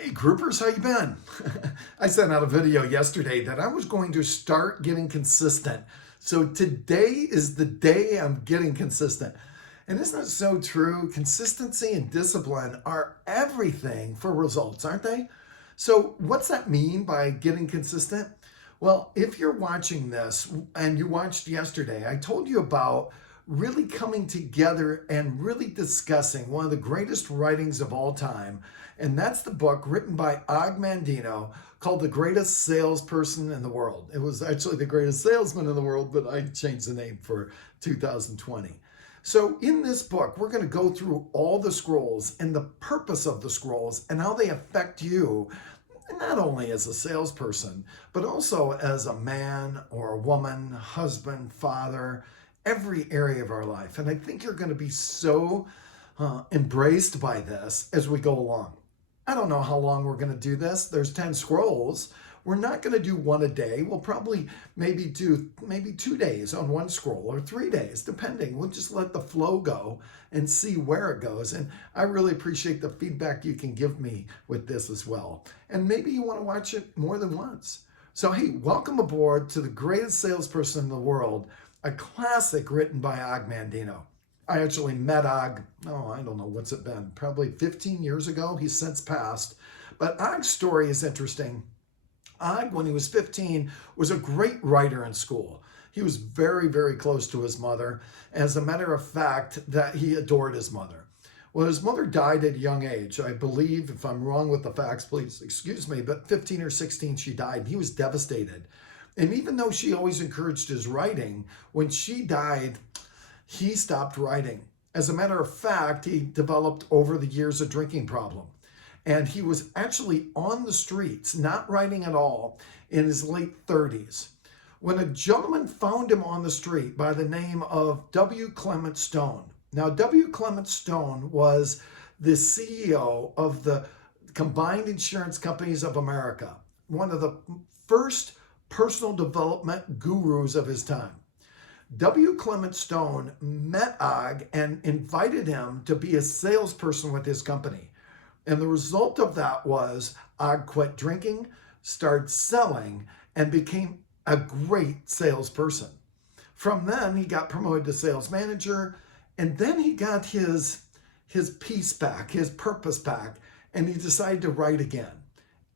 Hey groupers, how you been? I sent out a video yesterday that I was going to start getting consistent. So today is the day I'm getting consistent. And isn't it so true? Consistency and discipline are everything for results, aren't they? So what's that mean by getting consistent? Well, if you're watching this and you watched yesterday, I told you about really coming together and really discussing one of the greatest writings of all time. And that's the book written by Og Mandino called The Greatest Salesperson in the World. It was actually The Greatest Salesman in the World, but I changed the name for 2020. So, in this book, we're going to go through all the scrolls and the purpose of the scrolls and how they affect you, not only as a salesperson, but also as a man or a woman, husband, father, every area of our life. And I think you're going to be so embraced by this as we go along. I don't know how long we're going to do this. There's 10 scrolls. We're not going to do one a day. We'll probably do maybe 2 days on one scroll or 3 days, depending. We'll just let the flow go and see where it goes. And I really appreciate the feedback you can give me with this as well. And maybe you want to watch it more than once. So, hey, welcome aboard to The Greatest Salesperson in the World, a classic written by Og Mandino. I actually met Og, I don't know, what's it been? Probably 15 years ago. He's since passed. But Og's story is interesting. Og, when he was 15, was a great writer in school. He was very, very close to his mother. As a matter of fact, that he adored his mother. Well, his mother died at a young age. I believe, if I'm wrong with the facts, please excuse me, but 15 or 16, she died. He was devastated. And even though she always encouraged his writing, when she died, he stopped writing. As a matter of fact, he developed over the years a drinking problem. And he was actually on the streets, not writing at all, in his late 30s, when a gentleman found him on the street by the name of W. Clement Stone. Now, W. Clement Stone was the CEO of the Combined Insurance Companies of America, one of the first personal development gurus of his time. W. Clement Stone met Og and invited him to be a salesperson with his company. And the result of that was Og quit drinking, started selling, and became a great salesperson. From then, he got promoted to sales manager, and then he got his peace back, his purpose back, and he decided to write again.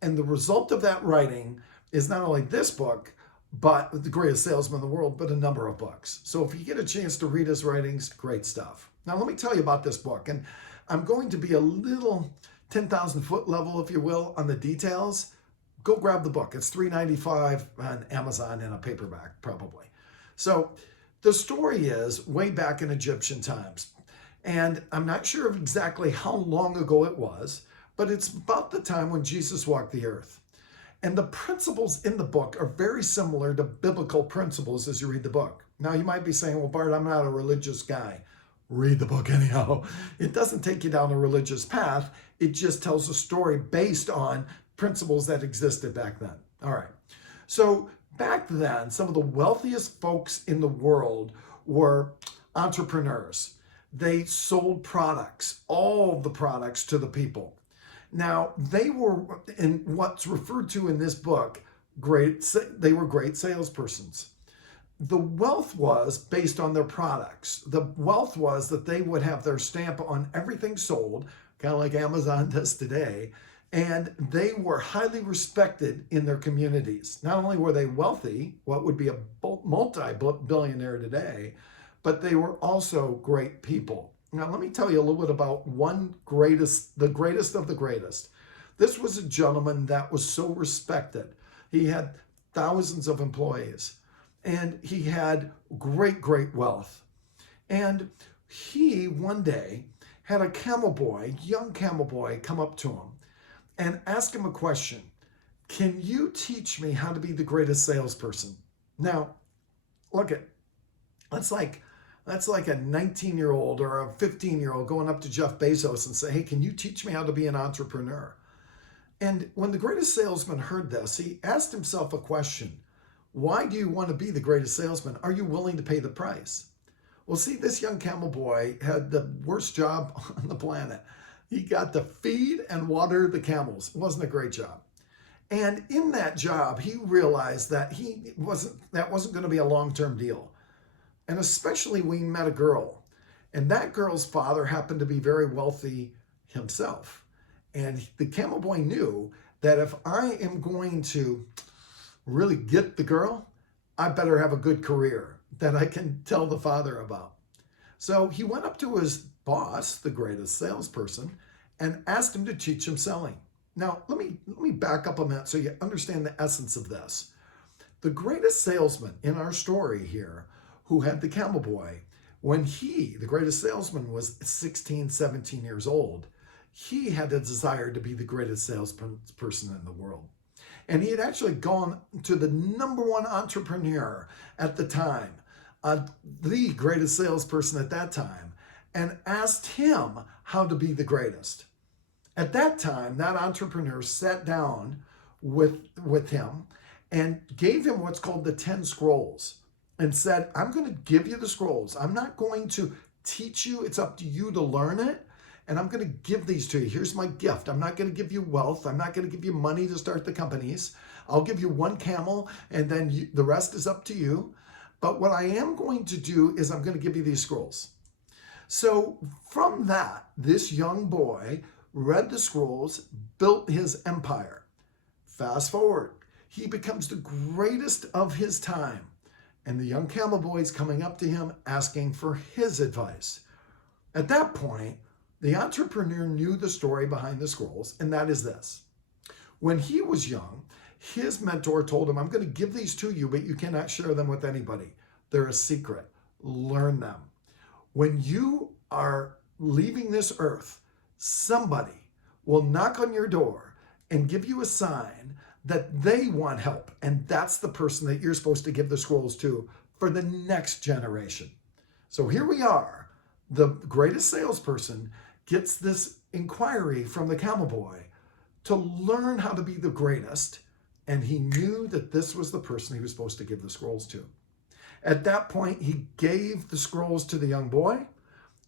And the result of that writing is not only this book, but The Greatest Salesman in the World, but a number of books. So if you get a chance to read his writings, great stuff. Now let me tell you about this book, and I'm going to be a little 10,000 foot level, if you will, on the details. Go grab the book. It's $3.95 on Amazon in a paperback, probably. So the story is way back in Egyptian times, and I'm not sure of exactly how long ago it was, but it's about the time when Jesus walked the earth. And the principles in the book are very similar to biblical principles as you read the book. Now, you might be saying, well, Bart, I'm not a religious guy. Read the book anyhow. It doesn't take you down a religious path. It just tells a story based on principles that existed back then. All right. So back then, some of the wealthiest folks in the world were entrepreneurs. They sold products, all the products to the people. Now, they were, in what's referred to in this book, they were great salespersons. The wealth was based on their products. The wealth was that they would have their stamp on everything sold, kind of like Amazon does today, and they were highly respected in their communities. Not only were they wealthy, what would be a multi-billionaire today, but they were also great people. Now, let me tell you a little bit about the greatest of the greatest. This was a gentleman that was so respected. He had thousands of employees, and he had great, great wealth. And he, one day, had a young camel boy, come up to him and ask him a question. Can you teach me how to be the greatest salesperson? Now, look at, that's like a 19-year-old or a 15-year-old going up to Jeff Bezos and say, hey, can you teach me how to be an entrepreneur? And when the greatest salesman heard this, he asked himself a question. Why do you want to be the greatest salesman? Are you willing to pay the price? Well, see, this young camel boy had the worst job on the planet. He got to feed and water the camels. It wasn't a great job. And in that job, he realized that that wasn't going to be a long-term deal. And especially when he met a girl. And that girl's father happened to be very wealthy himself. And the camel boy knew that if I am going to really get the girl, I better have a good career that I can tell the father about. So he went up to his boss, the greatest salesperson, and asked him to teach him selling. Now, let me back up a minute so you understand the essence of this. The greatest salesman in our story here, who had the camel boy, when the greatest salesman, was 16, 17 years old, he had a desire to be the greatest salesperson in the world. And he had actually gone to the number one entrepreneur at the time, the greatest salesperson at that time, and asked him how to be the greatest. At that time, that entrepreneur sat down with him and gave him what's called the 10 scrolls and said, I'm going to give you the scrolls. I'm not going to teach you. It's up to you to learn it. And I'm going to give these to you. Here's my gift. I'm not going to give you wealth. I'm not going to give you money to start the companies. I'll give you one camel, and then the rest is up to you. But what I am going to do is I'm going to give you these scrolls. So from that, this young boy read the scrolls, built his empire. Fast forward, he becomes the greatest of his time. And the young camel boy is coming up to him asking for his advice. At that point, the entrepreneur knew the story behind the scrolls, and that is this. When he was young, his mentor told him, I'm going to give these to you, but you cannot share them with anybody. They're a secret. Learn them. When you are leaving this earth, somebody will knock on your door and give you a sign that they want help. And that's the person that you're supposed to give the scrolls to for the next generation. So here we are. The greatest salesperson gets this inquiry from the camel boy to learn how to be the greatest. And he knew that this was the person he was supposed to give the scrolls to. At that point, he gave the scrolls to the young boy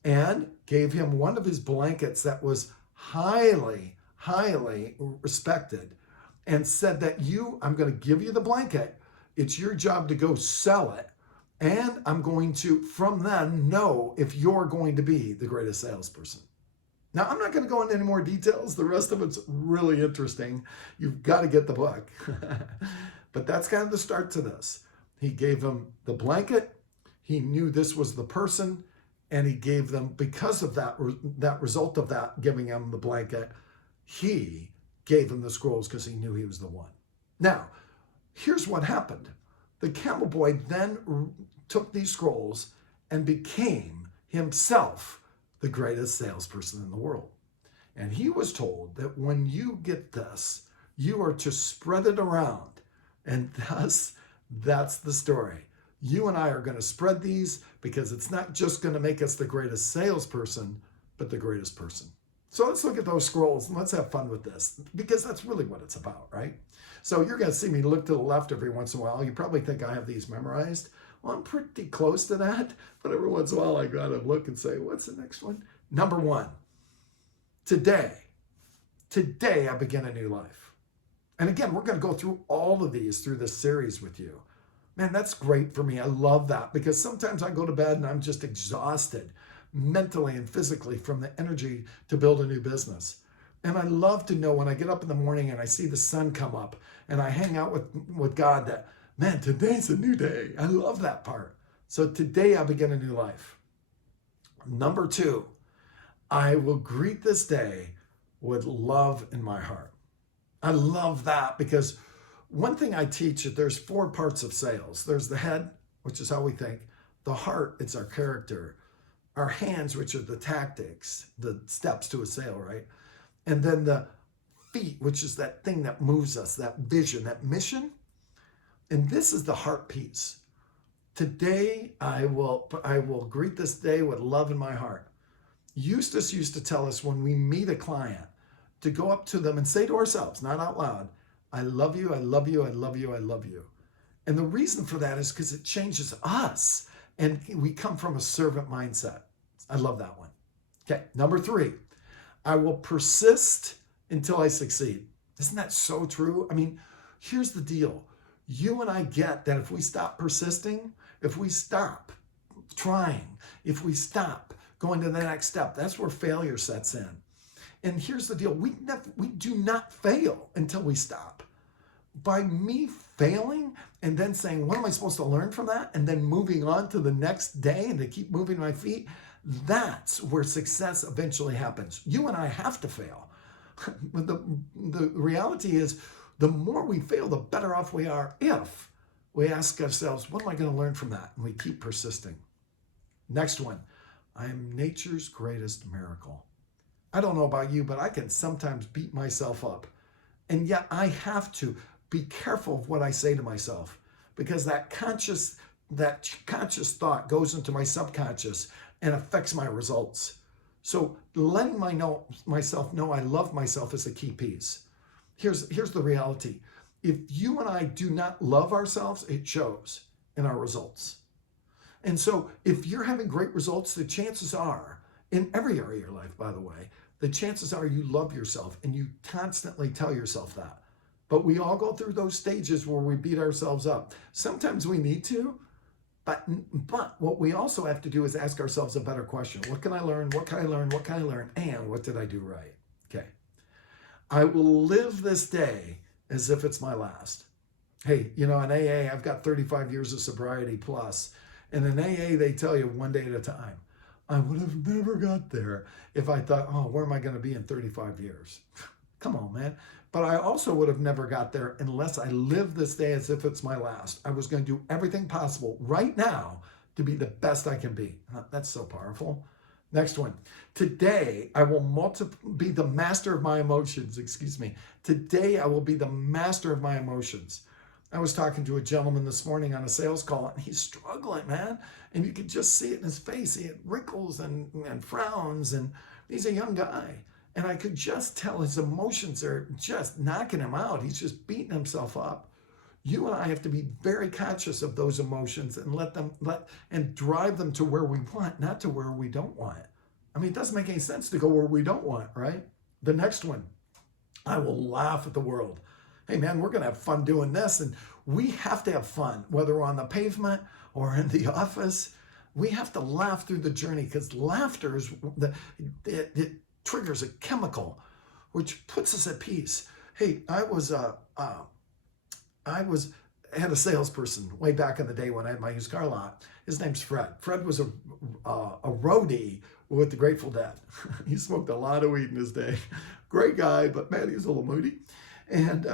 and gave him one of his blankets that was highly, highly respected, and said that I'm going to give you the blanket. It's your job to go sell it. And I'm going to, from then, know if you're going to be the greatest salesperson. Now, I'm not going to go into any more details. The rest of it's really interesting. You've got to get the book. But that's kind of the start to this. He gave them the blanket. He knew this was the person. And he gave them, because of that result of that, giving him the blanket, he gave him the scrolls because he knew he was the one. Now, here's what happened. The camel boy then took these scrolls and became himself the greatest salesperson in the world. And he was told that when you get this, you are to spread it around. And thus, that's the story. You and I are going to spread these because it's not just going to make us the greatest salesperson, but the greatest person. So let's look at those scrolls and let's have fun with this, because that's really what it's about, right? So you're going to see me look to the left every once in a while. You probably think I have these memorized. Well, I'm pretty close to that, but every once in a while I got to look and say, what's the next one? Number one, today I begin a new life. And again, we're going to go through all of these through this series with you. Man, that's great for me. I love that, because sometimes I go to bed and I'm just exhausted mentally and physically from the energy to build a new business. And I love to know when I get up in the morning and I see the sun come up and I hang out with God that, man, today's a new day. I love that part. So today I begin a new life. Number two, I will greet this day with love in my heart. I love that, because one thing I teach is there's 4 parts of sales. There's the head, which is how we think. The heart, it's our character. Our hands, which are the tactics, the steps to a sale, right? And then the feet, which is that thing that moves us, that vision, that mission. And this is the heart piece. Today, I will greet this day with love in my heart. Eustace used to tell us when we meet a client to go up to them and say to ourselves, not out loud, I love you, I love you, I love you, I love you. And the reason for that is because it changes us. And we come from a servant mindset. I love that one. Okay, number 3, I will persist until I succeed. Isn't that so true? I mean, here's the deal. You and I get that if we stop persisting, if we stop trying, if we stop going to the next step, that's where failure sets in. And here's the deal. We do not fail until we stop. By me failing and then saying, what am I supposed to learn from that? And then moving on to the next day and to keep moving my feet, that's where success eventually happens. You and I have to fail. But the reality is, the more we fail, the better off we are if we ask ourselves, what am I going to learn from that? And we keep persisting. Next one, I am nature's greatest miracle. I don't know about you, but I can sometimes beat myself up. And yet I have to be careful of what I say to myself, because that conscious thought goes into my subconscious and affects my results. So letting myself know I love myself is a key piece. Here's the reality. If you and I do not love ourselves, it shows in our results. And so if you're having great results, the chances are, in every area of your life, by the way, the chances are you love yourself and you constantly tell yourself that. But we all go through those stages where we beat ourselves up. Sometimes we need to, but what we also have to do is ask ourselves a better question. What can I learn? What can I learn? What can I learn? And what did I do right? Okay. I will live this day as if it's my last. Hey, in AA, I've got 35 years of sobriety plus. And in AA, they tell you one day at a time. I would have never got there if I thought, oh, where am I going to be in 35 years? Come on, man. But I also would have never got there unless I lived this day as if it's my last. I was going to do everything possible right now to be the best I can be. That's so powerful. Next one. Today, I will be the master of my emotions. Today, I will be the master of my emotions. I was talking to a gentleman this morning on a sales call, and he's struggling, man. And you could just see it in his face. He had wrinkles and frowns, and he's a young guy. And I could just tell his emotions are just knocking him out. He's just beating himself up. You and I have to be very conscious of those emotions and drive them to where we want, not to where we don't want. I mean, it doesn't make any sense to go where we don't want, right? The next one, I will laugh at the world. Hey man, we're going to have fun doing this, and we have to have fun, whether we're on the pavement or in the office. We have to laugh through the journey, because laughter is it triggers a chemical which puts us at peace. Hey, I had a salesperson way back in the day when I had my used car lot. His name's Fred. Fred was a roadie with the Grateful Dead. He smoked a lot of weed in his day. Great guy, but man, he was a little moody. And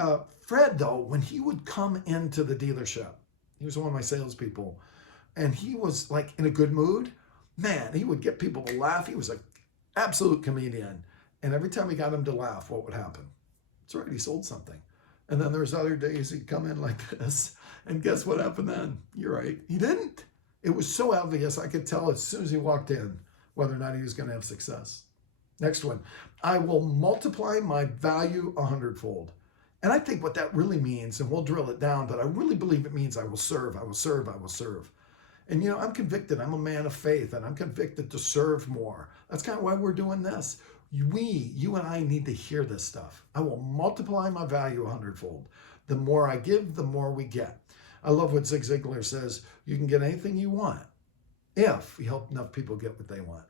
Fred, though, when he would come into the dealership, he was one of my salespeople, and he was like in a good mood. Man, he would get people to laugh. He was an absolute comedian. And every time we got him to laugh, what would happen? That's right, he sold something. And then there's other days he'd come in like this, and guess what happened then? You're right, he didn't. It was so obvious, I could tell as soon as he walked in whether or not he was going to have success. Next one, I will multiply my value 100-fold. And I think what that really means, and we'll drill it down, but I really believe it means I will serve, I will serve, I will serve. And I'm convicted, I'm a man of faith, and I'm convicted to serve more. That's kind of why we're doing this. You and I need to hear this stuff. I will multiply my value 100-fold. The more I give, the more we get. I love what Zig Ziglar says, you can get anything you want if you help enough people get what they want.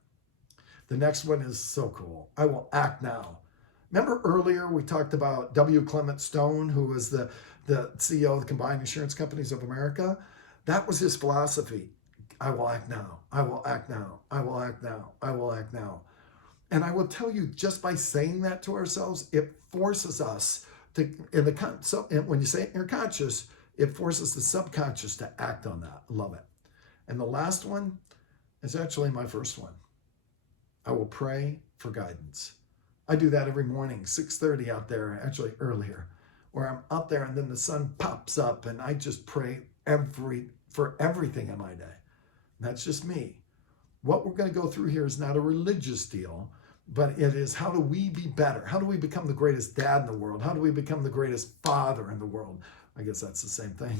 The next one is so cool. I will act now. Remember earlier we talked about W. Clement Stone, who was the CEO of the Combined Insurance Companies of America? That was his philosophy. I will act now. I will act now. I will act now. I will act now. And I will tell you, just by saying that to ourselves, it forces us to, when you say it in your conscious, it forces the subconscious to act on that. Love it. And the last one is actually my first one. I will pray for guidance. I do that every morning, 6:30 out there, actually earlier, where I'm out there and then the sun pops up and I just pray for everything in my day. And that's just me. What we're going to go through here is not a religious deal, but it is, how do we be better? How do we become the greatest dad in the world? How do we become the greatest father in the world? I guess that's the same thing.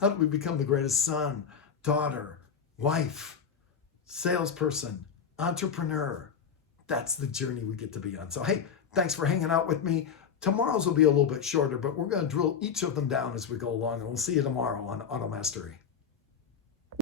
How do we become the greatest son, daughter, wife, salesperson, entrepreneur, that's the journey we get to be on. So, hey, thanks for hanging out with me. Tomorrow's will be a little bit shorter, but we're going to drill each of them down as we go along, and we'll see you tomorrow on Auto Mastery.